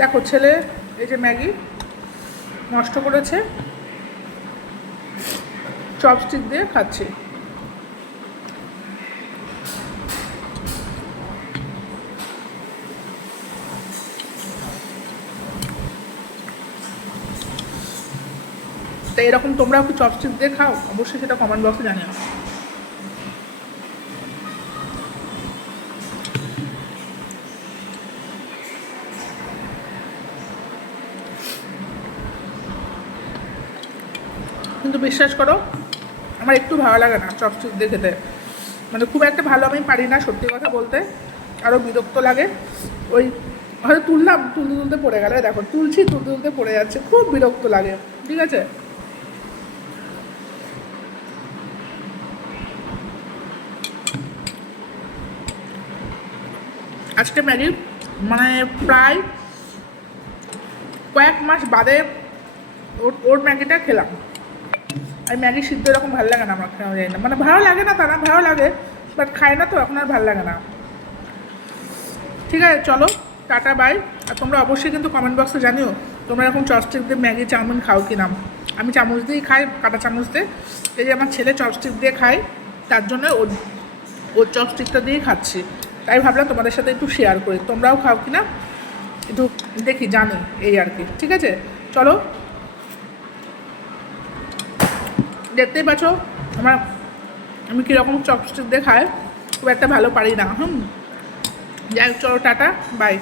দেখো ছেলে এই যে ম্যাগি নষ্ট করেছে, চপস্টিক দিয়ে খাচ্ছি। তো এরকম তোমরাও কি চপস্টিক দিয়ে খাও? অবশ্যই সেটা কমেন্ট বক্সে জানিও। কিন্তু বিশ্বাস করো আমার একটু ভালো লাগে না চপস্টিক দিয়ে খেতে, মানে খুব একটা ভালো আমি পারি না সত্যি কথা বলতে, আরও বিরক্ত লাগে। ওই হয়তো তুললাম, তুলতে তুলতে পড়ে গেলে, দেখো তুলছি তুলতে তুলতে পড়ে যাচ্ছে, খুব বিরক্ত লাগে। ঠিক আছে, আজকে ম্যাগি মানে প্রায় কয়েক মাস বাদে ওর ম্যাগিটা খেলাম। আর ম্যাগি সিদ্ধ এরকম ভালো লাগে না আমার, খাওয়া যায় না, মানে ভালো লাগে না তা না, ভালো লাগে বাট খাই না তো এখন আর ভালো লাগে না। ঠিক আছে চলো, টাটা বাই। আর তোমরা অবশ্যই কিন্তু কমেন্ট বক্সে জানিও তোমরা এরকম চপস্টিক দিয়ে ম্যাগি চাউমিন খাও কি না। আমি চামচ দিয়েই খাই, কাঁটা চামচ দিয়ে। এই যে আমার ছেলে চপস্টিক দিয়ে খায়, তার জন্য ওর চপস্টিকটা দিয়েই খাচ্ছি, তাই ভাবলাম তোমাদের সাথে একটু শেয়ার করি, তোমরাও খাও কি না একটু দেখি জানি, এই আর কি। ঠিক আছে চলো, দেখতেই পাচ্ছ আমি কীরকম চপস্টিক দিয়ে খাই, খুব একটা ভালো পারি না। যাই হোক চলো টাটা বাই।